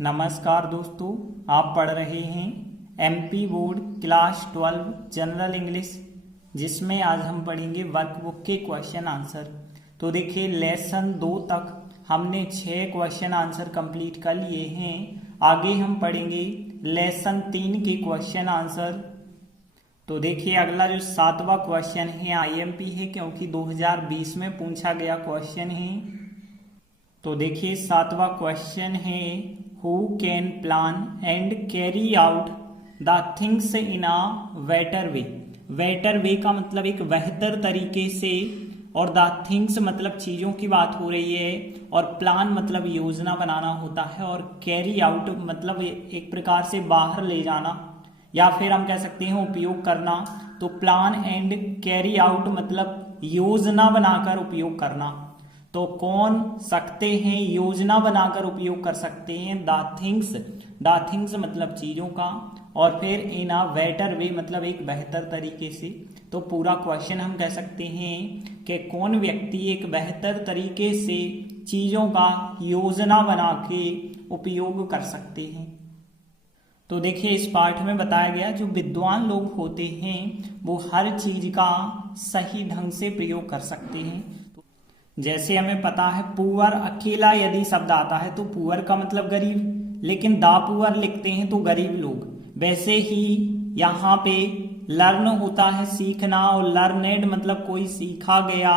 नमस्कार दोस्तों, आप पढ़ रहे हैं MP board class 12 general English, जिसमें आज हम पढ़ेंगे वर्कबुक के क्वेश्चन आंसर। तो देखिए, लेसन 2 तक हमने 6 क्वेश्चन आंसर कंप्लीट कर लिए हैं। आगे हम पढ़ेंगे लेसन 3 के क्वेश्चन आंसर। तो देखिए, अगला जो 7वां क्वेश्चन है आईएमपी है, क्योंकि 2020 में पूछा गया क्वेश्चन है। तो देखिए, 7वां क्वेश्चन है, who can plan and carry out the things in a better way. Better way का मतलब एक बेहतर तरीके से, और द थिंग्स मतलब चीजों की बात हो रही है, और प्लान मतलब योजना बनाना होता है, और कैरी आउट मतलब एक प्रकार से बाहर ले जाना, या फिर हम कह सकते हैं उपयोग करना। तो प्लान एंड कैरी आउट मतलब योजना बनाकर उपयोग करना। तो कौन सकते हैं योजना बनाकर उपयोग कर सकते हैं द थिंग्स मतलब चीजों का, और फिर इन अ बेटर वे मतलब एक बेहतर तरीके से। तो पूरा क्वेश्चन हम कह सकते हैं कि कौन व्यक्ति एक बेहतर तरीके से चीजों का योजना बना के उपयोग कर सकते हैं। तो देखिए, इस पाठ में बताया गया जो विद्वान लोग होते हैं वो हर चीज का सही ढंग से प्रयोग कर सकते हैं। जैसे हमें पता है पुअर, अकेला यदि शब्द आता है तो पुअर का मतलब गरीब, लेकिन दा पुअर लिखते हैं तो गरीब लोग। वैसे ही यहाँ पे लर्न होता है सीखना, और लर्नेड मतलब कोई सीखा गया,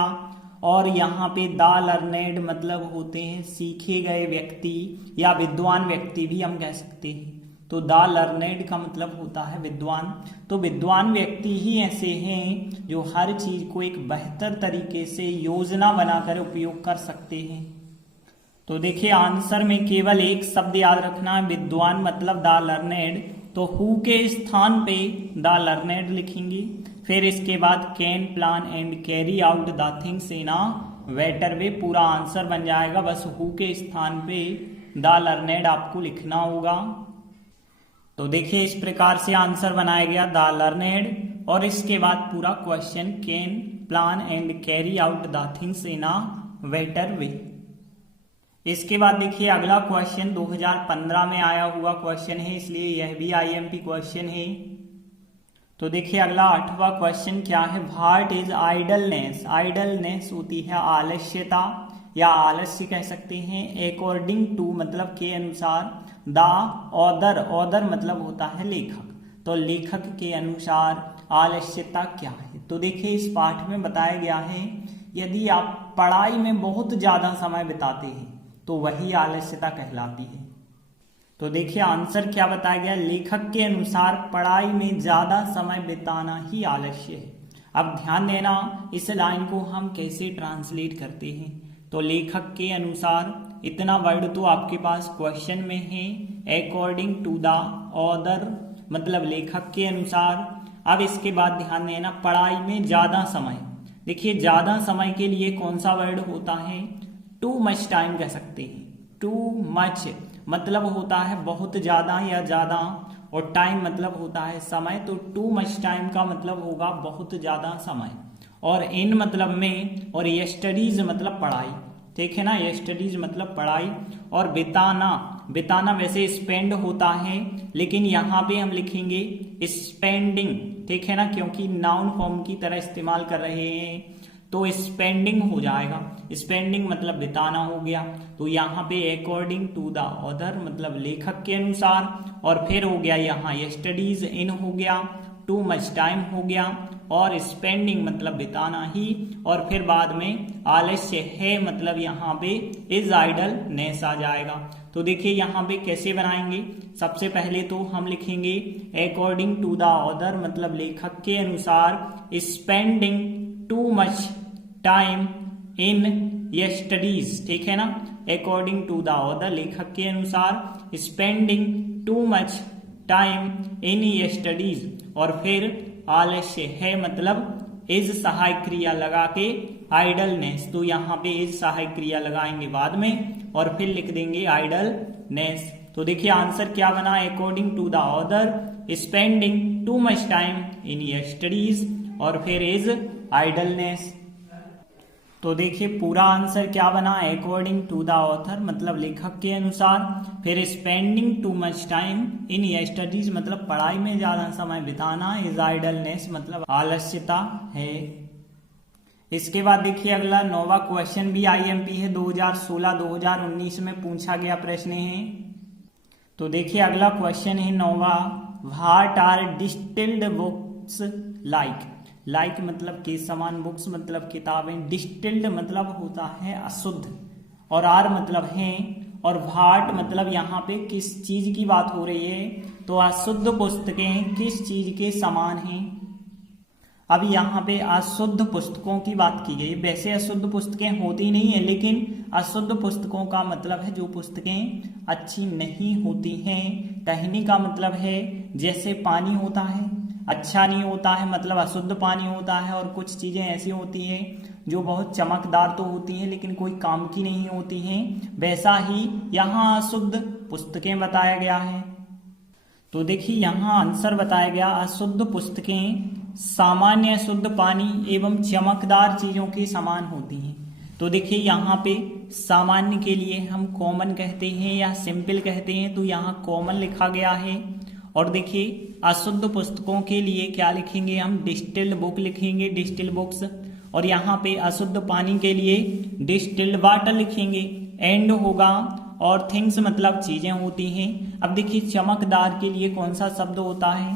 और यहाँ पे दा लर्नेड मतलब होते हैं सीखे गए व्यक्ति या विद्वान व्यक्ति भी हम कह सकते हैं। तो द लर्नेड का मतलब होता है विद्वान। तो विद्वान व्यक्ति ही ऐसे हैं जो हर चीज को एक बेहतर तरीके से योजना बनाकर उपयोग कर सकते हैं। तो देखिए, आंसर में केवल एक शब्द याद रखना है, विद्वान मतलब द लर्नेड। तो हु के स्थान पे द लर्नेड लिखेंगे, फिर इसके बाद can plan and carry out the things in a better way, पूरा आंसर बन जाएगा। बस हु के स्थान पे द लर्नेड आपको लिखना होगा। तो देखिए, इस प्रकार से आंसर बनाया गया द लर्नेड, और इसके बाद पूरा question can plan and carry out the things in a better way. इसके बाद देखिए, अगला क्वेश्चन 2015 में आया हुआ क्वेश्चन है, इसलिए यह भी आईएमपी क्वेश्चन है। तो देखिए, अगला 8वां क्वेश्चन क्या है, व्हाट इज आइडलनेस। आइडलनेस होती है आलस्यता, या आलस्य कह सकते हैं। अकॉर्डिंग टू मतलब के अनुसार, द ऑथर, ऑथर मतलब होता है लेखक, तो लेखक के अनुसार आलस्यता क्या है। तो देखिए, इस पाठ में बताया गया है यदि आप पढ़ाई में बहुत ज्यादा समय बिताते हैं तो वही आलस्यता कहलाती है। तो देखिए, आंसर क्या बताया गया, लेखक के अनुसार पढ़ाई में ज्यादा समय बिताना ही आलस्य है। अब ध्यान देना, इस लाइन को हम कैसे ट्रांसलेट करते हैं। तो लेखक के अनुसार, इतना वर्ड तो आपके पास क्वेश्चन में है, अकॉर्डिंग टू द ऑथर मतलब लेखक के अनुसार। अब इसके बाद ध्यान देना, पढ़ाई में ज्यादा समय। देखिए, ज्यादा समय के लिए कौन सा वर्ड होता है, टू मच टाइम कह सकते हैं। टू मच मतलब होता है बहुत ज्यादा या ज्यादा, और टाइम मतलब होता है समय। तो टू मच टाइम का मतलब होगा बहुत ज्यादा समय, और इन मतलब में, और यस्टडीज मतलब पढ़ाई, ठीक है ना, यस्टडीज मतलब पढ़ाई। और बिताना, बिताना वैसे स्पेंड होता है, लेकिन यहाँ पे हम लिखेंगे स्पेंडिंग, ठीक है ना, क्योंकि नाउन फॉर्म की तरह इस्तेमाल कर रहे हैं, तो स्पेंडिंग हो जाएगा। स्पेंडिंग मतलब बिताना हो गया। तो यहाँ पे अकॉर्डिंग टू द ऑथर मतलब लेखक के अनुसार, और फिर हो गया यहाँ यस्टडीज इन हो गया, टू मच टाइम हो गया, और स्पेंडिंग मतलब बिताना ही, और फिर बाद में आलस्य है मतलब यहाँ पे इज आइडलनेस आ जाएगा। तो देखिए, यहाँ पे कैसे बनाएंगे, सबसे पहले तो हम लिखेंगे अकॉर्डिंग टू द ऑथर मतलब लेखक के अनुसार spending too much time in studies, ठीक है ना, अकॉर्डिंग टू द ऑथर लेखक के अनुसार spending too much time in studies, और फिर आलस्य है मतलब इज सहायक क्रिया लगा के आइडलनेस। तो यहाँ पे इज सहायक क्रिया लगाएंगे बाद में, और फिर लिख देंगे आइडलनेस। तो देखिए, आंसर क्या बना, according to the author spending too much time in studies, और फिर इज आइडलनेस। तो देखिए पूरा आंसर क्या बना, अकॉर्डिंग टू द ऑथर मतलब लेखक के अनुसार। फिर spending too much time in studies मतलब पढ़ाई में ज्यादा समय बिताना, इज आइडलनेस मतलब आलस्यता है। इसके बाद देखिए अगला 9वां क्वेश्चन भी आईएमपी है, 2016-2019 में पूछा गया प्रश्न है। तो देखिए अगला क्वेश्चन है 9वां, what are distilled books like मतलब के समान, बुक्स मतलब किताबें, डिस्टिल्ड मतलब होता है अशुद्ध, और आर मतलब है, और व्हाट मतलब यहाँ पे किस चीज की बात हो रही है, तो अशुद्ध पुस्तकें किस चीज के समान हैं। अब यहाँ पे अशुद्ध पुस्तकों की बात की गई। वैसे अशुद्ध पुस्तकें होती नहीं है, लेकिन अशुद्ध पुस्तकों का मतलब है जो पुस्तकें अच्छी नहीं होती हैं। टहनी का मतलब है जैसे पानी होता है अच्छा नहीं होता है, मतलब अशुद्ध पानी होता है, और कुछ चीजें ऐसी होती हैं जो बहुत चमकदार तो होती हैं लेकिन कोई काम की नहीं होती हैं, वैसा ही यहाँ अशुद्ध पुस्तकें बताया गया है। तो देखिए यहाँ आंसर बताया गया, अशुद्ध पुस्तकें सामान्य शुद्ध पानी एवं चमकदार चीजों के समान होती हैं। तो देखिए यहाँ पे सामान्य के लिए हम कॉमन कहते हैं या सिंपल कहते हैं, तो यहाँ कॉमन लिखा गया है। और देखिए अशुद्ध पुस्तकों के लिए क्या लिखेंगे हम, डिस्टिल्ड बुक लिखेंगे, डिस्टिल्ड बुक्स। और यहाँ पे अशुद्ध पानी के लिए डिस्टिल्ड वाटर लिखेंगे, एंड होगा, और थिंग्स मतलब चीजें होती हैं। अब देखिए चमकदार के लिए कौन सा शब्द होता है,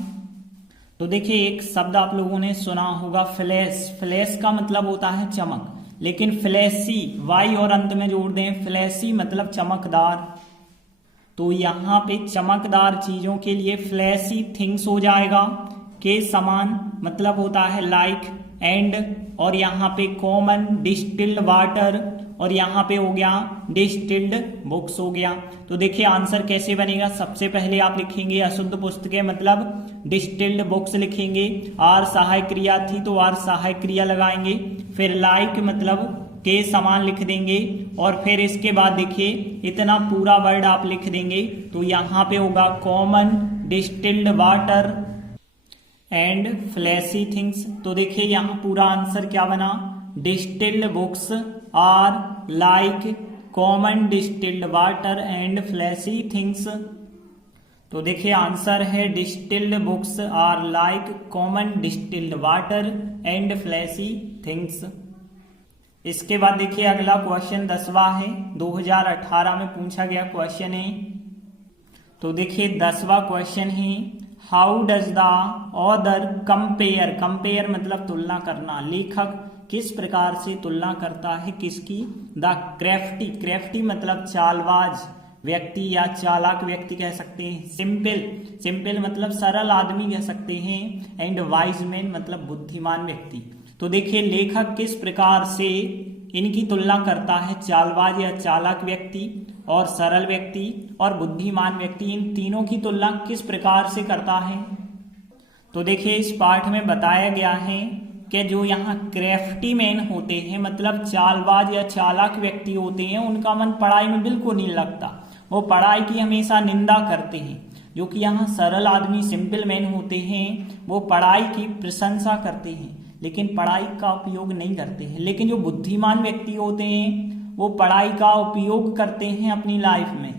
तो देखिए एक शब्द आप लोगों ने सुना होगा फ्लैश। फ्लैश का मतलब होता है चमक, लेकिन फ्लैशी वाई और अंत में जोड़ दें, फ्लैशी मतलब चमकदार। तो यहाँ पे चमकदार चीजों के लिए फ्लैशी थिंग्स हो जाएगा, के समान मतलब होता है लाइक, एंड, और यहाँ पे कॉमन डिस्टिल्ड वाटर, और यहाँ पे हो गया डिस्टिल्ड बुक्स हो गया। तो देखिए आंसर कैसे बनेगा, सबसे पहले आप लिखेंगे अशुद्ध पुस्तकें मतलब डिस्टिल्ड बुक्स लिखेंगे, आर सहायक क्रिया थी तो आर सहायक क्रिया लगाएंगे, फिर लाइक मतलब के समान लिख देंगे, और फिर इसके बाद देखिए इतना पूरा वर्ड आप लिख देंगे, तो यहाँ पे होगा common distilled water and flashy things. तो देखिए यहाँ पूरा आंसर क्या बना, distilled books are like common distilled water and flashy things. तो देखिए आंसर है distilled books are like common distilled water and flashy things. इसके बाद देखिए अगला क्वेश्चन 10वां है, 2018 में पूछा गया क्वेश्चन है। तो देखिए 10वां क्वेश्चन है, how does the author compare, compare मतलब तुलना करना, लेखक किस प्रकार से तुलना करता है किसकी, द क्राफ्टी, क्राफ्टी मतलब चालबाज व्यक्ति या चालाक व्यक्ति कह सकते हैं, सिंपल, सिंपल मतलब सरल आदमी कह सकते हैं, एंड वाइज मैन मतलब बुद्धिमान व्यक्ति। तो देखिए लेखक किस प्रकार से इनकी तुलना करता है, चालबाज या चालाक व्यक्ति और सरल व्यक्ति और बुद्धिमान व्यक्ति, इन तीनों की तुलना किस प्रकार से करता है। तो देखिए इस पाठ में बताया गया है कि जो यहाँ क्राफ्टी मैन होते हैं मतलब चालबाज या चालाक व्यक्ति होते हैं, उनका मन पढ़ाई में बिल्कुल नहीं लगता, वो पढ़ाई की हमेशा निंदा करते हैं। जो कि यहाँ सरल आदमी सिंपल मैन होते हैं, वो पढ़ाई की प्रशंसा करते हैं लेकिन पढ़ाई का उपयोग नहीं करते हैं। लेकिन जो बुद्धिमान व्यक्ति होते हैं वो पढ़ाई का उपयोग करते हैं अपनी लाइफ में।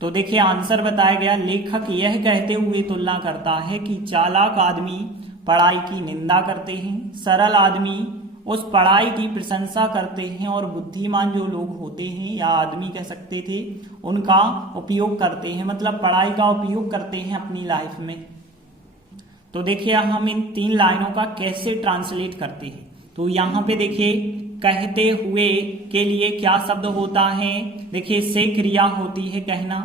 तो देखिए आंसर बताया गया, लेखक यह कहते हुए तुलना करता है कि चालाक आदमी पढ़ाई की निंदा करते हैं, सरल आदमी उस पढ़ाई की प्रशंसा करते हैं, और बुद्धिमान जो लोग होते हैं या आदमी कह सकते थे उनका उपयोग करते हैं, मतलब पढ़ाई का उपयोग करते हैं अपनी लाइफ में। तो देखिए हम इन 3 लाइनों का कैसे ट्रांसलेट करते हैं। तो यहाँ पे देखिए कहते हुए के लिए क्या शब्द होता है, देखिए से क्रिया होती है कहना,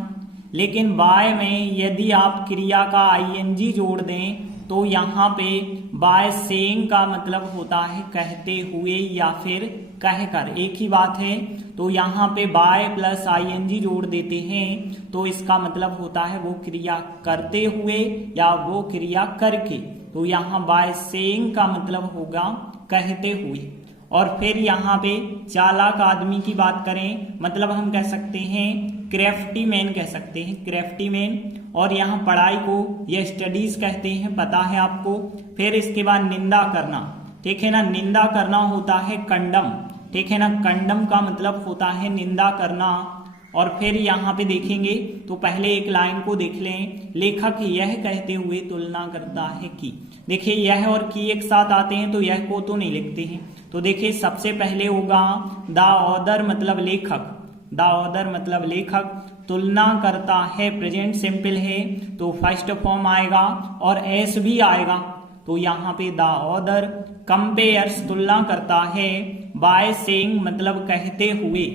लेकिन बाय में यदि आप क्रिया का आईएनजी जोड़ दें तो यहाँ पे बाय सेइंग का मतलब होता है कहते हुए या फिर कहकर, एक ही बात है। तो यहाँ पे बाय प्लस आईएनजी जोड़ देते हैं तो इसका मतलब होता है वो क्रिया करते हुए या वो क्रिया करके। तो यहाँ बाय सेइंग का मतलब होगा कहते हुए। और फिर यहाँ पे चालाक आदमी की बात करें मतलब हम कह सकते हैं क्राफ्टी मैन कह सकते हैं, क्राफ्टी मैन। और यहाँ पढ़ाई को ये स्टडीज कहते हैं, पता है आपको। फिर इसके बाद निंदा करना, ठीक है ना। निंदा करना होता है कंडम, ठीक है ना। कंडम का मतलब होता है निंदा करना। और फिर यहाँ पे देखेंगे तो पहले एक लाइन को देख लें। लेखक यह कहते हुए तुलना करता है कि, देखिए यह और की एक साथ आते हैं तो यह को तो नहीं लिखते हैं। तो देखिए सबसे पहले होगा द ऑथर मतलब लेखक, द ऑथर मतलब लेखक, तुलना करता है प्रेजेंट सिंपल है तो फर्स्ट फॉर्म आएगा और एस भी आएगा। तो यहाँ पे द ऑथर कंपेयर्स तुलना करता है, बाय सेइंग मतलब कहते हुए,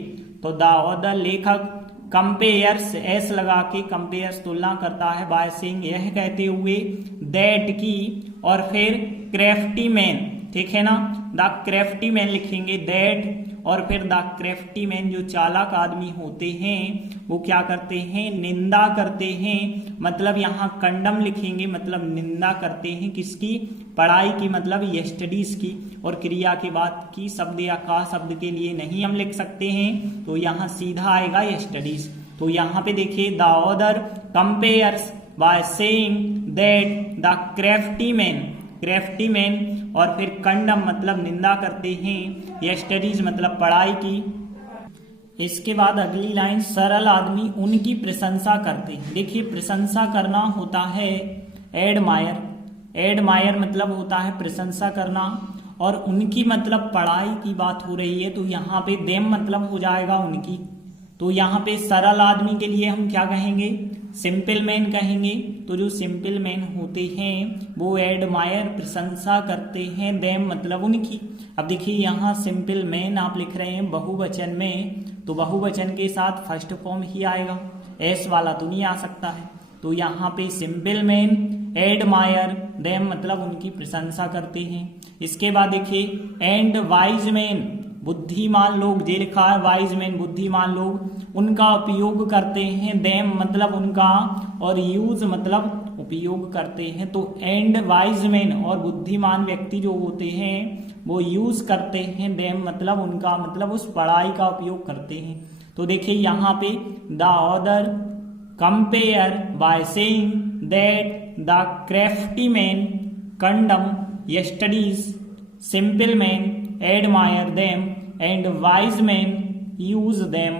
तो द ऑथर लेखक कंपेयर्स एस लगा के कंपेयर्स तुलना करता है, बाय सेइंग यह कहते हुए, दैट की, और फिर क्राफ्टी मैन, ठीक है ना। द क्राफ्टी मैन लिखेंगे दैट, और फिर द क्राफ्टी मैन जो चालाक आदमी होते हैं वो क्या करते हैं, निंदा करते हैं। मतलब यहाँ कंडम लिखेंगे मतलब निंदा करते हैं किसकी, पढ़ाई की, मतलब यस्टडीज की। और क्रिया के बाद की शब्द या का शब्द के लिए नहीं हम लिख सकते हैं, तो यहाँ सीधा आएगा यस्टडीज। तो यहाँ पे देखिए the author compares by saying that the crafty man, crafty man, और फिर कंडम मतलब निंदा करते हैं, यस्टडीज मतलब पढ़ाई की। इसके बाद अगली लाइन, सरल आदमी उनकी प्रशंसा करते हैं। देखिए प्रशंसा करना होता है एडमायर, एडमायर मतलब होता है प्रशंसा करना, और उनकी मतलब पढ़ाई की बात हो रही है तो यहाँ पे देम मतलब हो जाएगा उनकी। तो यहाँ पे सरल आदमी के लिए हम क्या कहेंगे, सिंपल मैन कहेंगे। तो जो सिंपल मैन होते हैं वो एडमायर प्रशंसा करते हैं, देम मतलब उनकी। अब देखिए यहाँ सिंपल मैन आप लिख रहे हैं बहुवचन में, तो बहुवचन के साथ फर्स्ट फॉर्म ही आएगा, एस वाला तो नहीं आ सकता है। तो यहाँ पे सिंपल मैन एडमायर देम मतलब उनकी प्रशंसा करते हैं। इसके बाद देखिए एंड वाइज मैन, बुद्धिमान लोग, जे लिखा है वाइज मैन बुद्धिमान लोग, उनका उपयोग करते हैं, देम मतलब उनका, और यूज मतलब उपयोग करते हैं। तो एंड वाइज मैन और बुद्धिमान व्यक्ति जो होते हैं वो यूज करते हैं, देम मतलब उनका, मतलब उस पढ़ाई का उपयोग करते हैं। तो देखिए यहाँ पे the author compare by saying that the crafty man condemn studies, simple man admire them and wise man use them.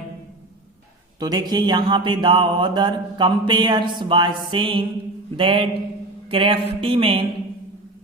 तो देखिए यहाँ पे the author compares by saying that crafty man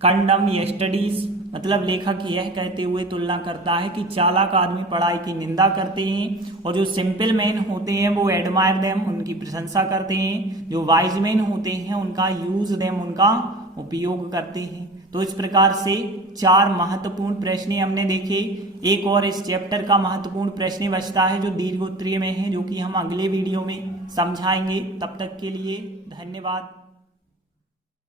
condemn studies, मतलब लेखक यह कहते हुए तुलना करता है कि चालाक आदमी पढ़ाई की निंदा करते हैं, और जो सिंपल मैन होते हैं वो एडमायर देम उनकी प्रशंसा करते हैं, जो वाइज मैन होते हैं उनका यूज देम उनका उपयोग करते हैं। तो इस प्रकार से 4 महत्वपूर्ण प्रश्न हमने देखे। एक और इस चैप्टर का महत्वपूर्ण प्रश्न बचता है जो दीर्घोत्तरीय में है, जो कि हम अगले वीडियो में समझाएंगे। तब तक के लिए धन्यवाद।